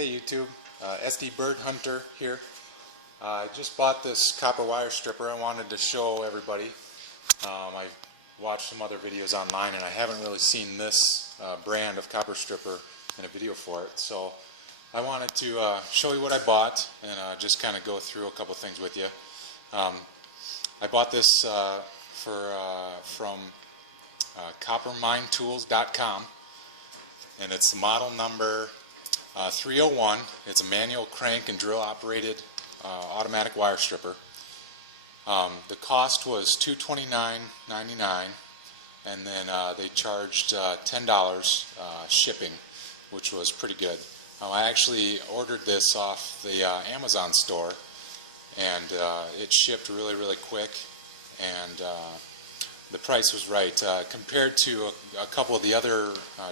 Hey YouTube, SD Bird Hunter here. I just bought this copper wire stripper. I wanted to show everybody. I watched some other videos online and I haven't really seen this brand of copper stripper in a video for it. So I wanted to show you what I bought and just kind of go through a couple things with you. I bought this from copperminetools.com, and it's the model number 301. It's a manual crank and drill operated automatic wire stripper. The cost was $229.99, and then they charged $10 shipping, which was pretty good. I actually ordered this off the Amazon store, and it shipped really quick, and the price was right compared to a couple of the other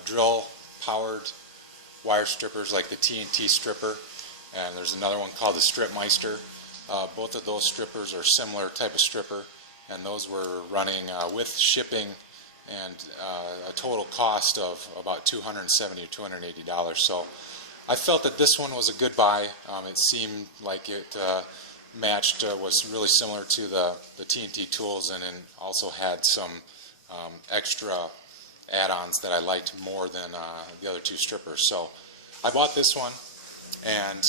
drill powered wire strippers like the TNT stripper, and there's another one called the Stripmeister. Both of those strippers are similar type of stripper, and those were running with shipping and a total cost of about $270 or $280. So I felt that this one was a good buy. It seemed like it matched, was really similar to the TNT tools, and then also had some extra add-ons that I liked more than the other two strippers. So I bought this one, and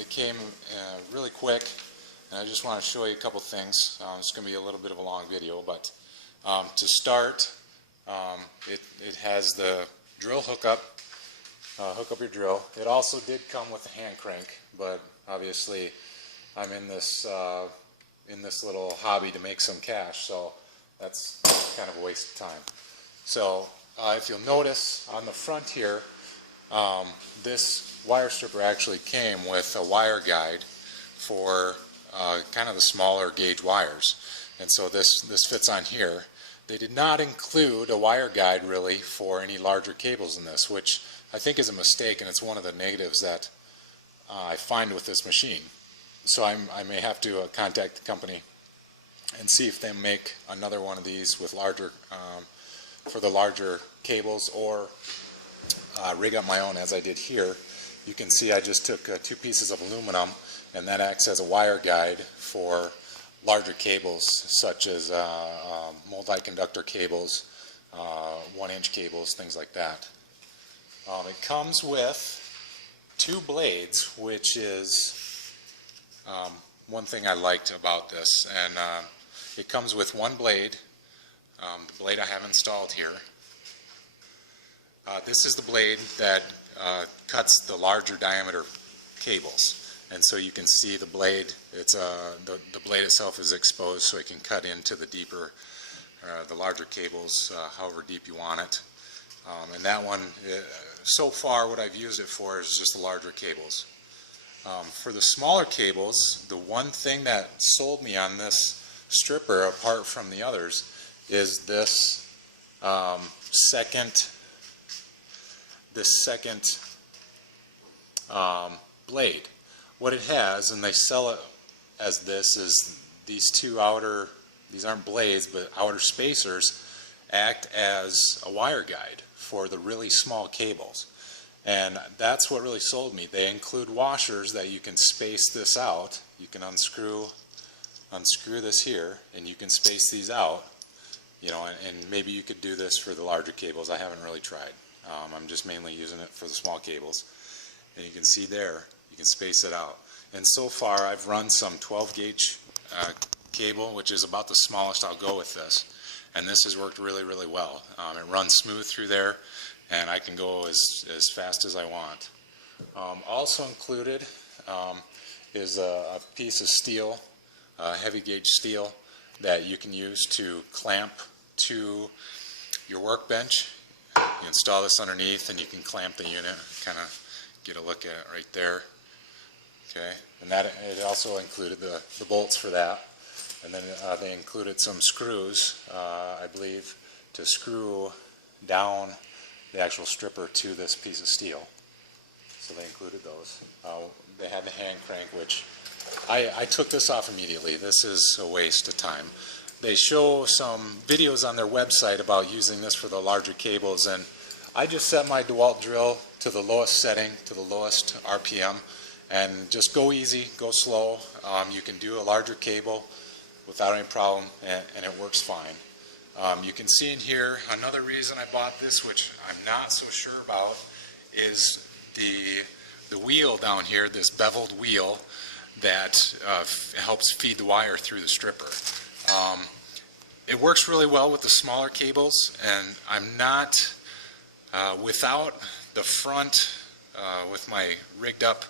it came really quick, and I just want to show you a couple things. It's going to be a little bit of a long video, but to start, it has the drill hookup. Hook up your drill. It also did come with a hand crank, but obviously I'm in this little hobby to make some cash, so that's kind of a waste of time. So if you'll notice on the front here, this wire stripper actually came with a wire guide for kind of the smaller gauge wires, and so this fits on here. They did not include a wire guide really for any larger cables in this, which I think is a mistake, and it's one of the negatives that I find with this machine. So I may have to contact the company and see if they make another one of these with larger for the larger cables, or rig up my own as I did here. You can see I just took 2 pieces of aluminum, and that acts as a wire guide for larger cables such as multi-conductor cables, 1-inch cables, things like that. It comes with 2 blades, which is one thing I liked about this, and it comes with 1 blade. The blade I have installed here. This is the blade that cuts the larger diameter cables, and so you can see the blade. It's the blade itself is exposed, so it can cut into the deeper, the larger cables, however deep you want it. And that one, so far, what I've used it for is just the larger cables. For the smaller cables, the one thing that sold me on this stripper, apart from the others, is this second blade. What it has, and they sell it as this, is these aren't blades, but outer spacers act as a wire guide for the really small cables. And that's what really sold me. They include washers that you can space this out. You can unscrew this here, and you can space these out. You know, and maybe you could do this for the larger cables. I haven't really tried. I'm just mainly using it for the small cables. And you can see there, you can space it out. And so far, I've run some 12 gauge cable, which is about the smallest I'll go with this. And this has worked really well. It runs smooth through there, and I can go as fast as I want. Also included is a piece of steel, heavy gauge steel, that you can use to clamp to your workbench. You install this underneath, and you can clamp the unit. Kind of get a look at it right there. Okay, and that it also included the bolts for that, and then they included some screws, I believe, to screw down the actual stripper to this piece of steel. So they included those. They had the hand crank, which I took this off immediately. This is a waste of time. They show some videos on their website about using this for the larger cables, and I just set my DeWalt drill to the lowest setting, to the lowest RPM, and just go easy, go slow. You can do a larger cable without any problem, and it works fine. You can see in here, another reason I bought this, which I'm not so sure about, is the wheel down here, this beveled wheel that helps feed the wire through the stripper. It works really well with the smaller cables, and I'm not, without the front, with my rigged up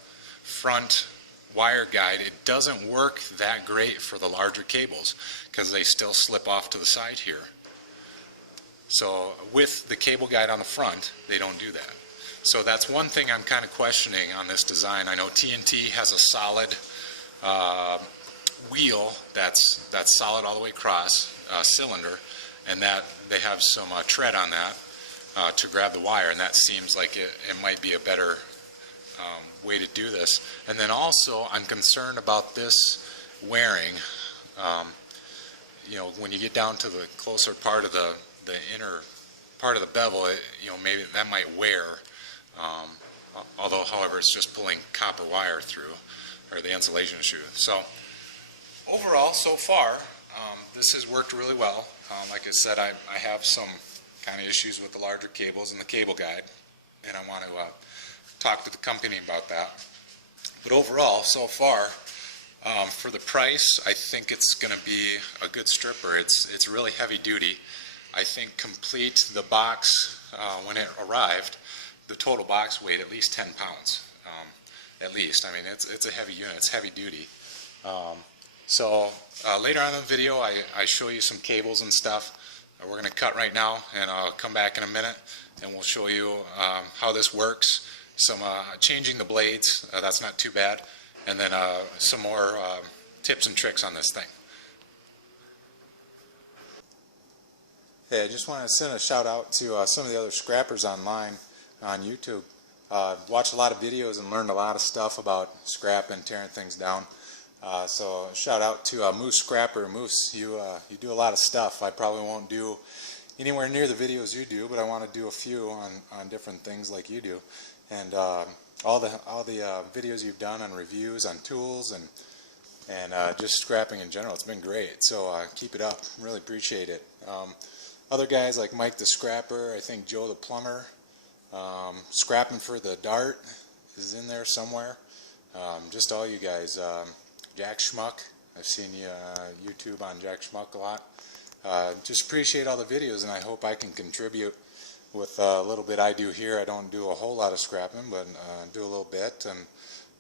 front wire guide, it doesn't work that great for the larger cables because they still slip off to the side here. So with the cable guide on the front, they don't do that. So that's one thing I'm kind of questioning on this design. I know TNT has a solid wheel that's solid all the way across, cylinder, and that they have some tread on that to grab the wire, and that seems like it might be a better way to do this. And then also I'm concerned about this wearing. You know, when you get down to the closer part of the inner part of the bevel, maybe that might wear. Although, however, it's just pulling copper wire through, or the insulation shoe. So overall, so far, this has worked really well. Like I said, I have some kind of issues with the larger cables and the cable guide, and I want to talk to the company about that. But overall, so far, for the price, I think it's going to be a good stripper. It's really heavy duty. I think complete the box when it arrived, the total box weighed at least 10 pounds. At least. I mean, it's a heavy unit. It's heavy duty. So later on in the video, I show you some cables and stuff. We're going to cut right now, and I'll come back in a minute, and we'll show you how this works. Some changing the blades. That's not too bad. And then some more tips and tricks on this thing. Hey, I just want to send a shout out to some of the other scrappers online on YouTube. Watched a lot of videos and learned a lot of stuff about scrapping, tearing things down. So shout out to Moose Scrapper. Moose, you do a lot of stuff. I probably won't do anywhere near the videos you do, but I want to do a few on different things like you do. And all the videos you've done on reviews on tools and just scrapping in general, it's been great. So keep it up. Really appreciate it. Other guys like Mike the Scrapper, I think Joe the Plumber, Scrapping for the Dart is in there somewhere. Just all you guys. Jack Schmuck, I've seen you YouTube on Jack Schmuck a lot. Just appreciate all the videos, and I hope I can contribute with a little bit I do here. I don't do a whole lot of scrapping, but do a little bit and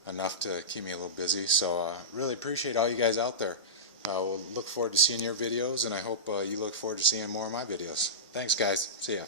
enough to keep me a little busy. So really appreciate all you guys out there. We'll look forward to seeing your videos, and I hope you look forward to seeing more of my videos. Thanks, guys. See ya.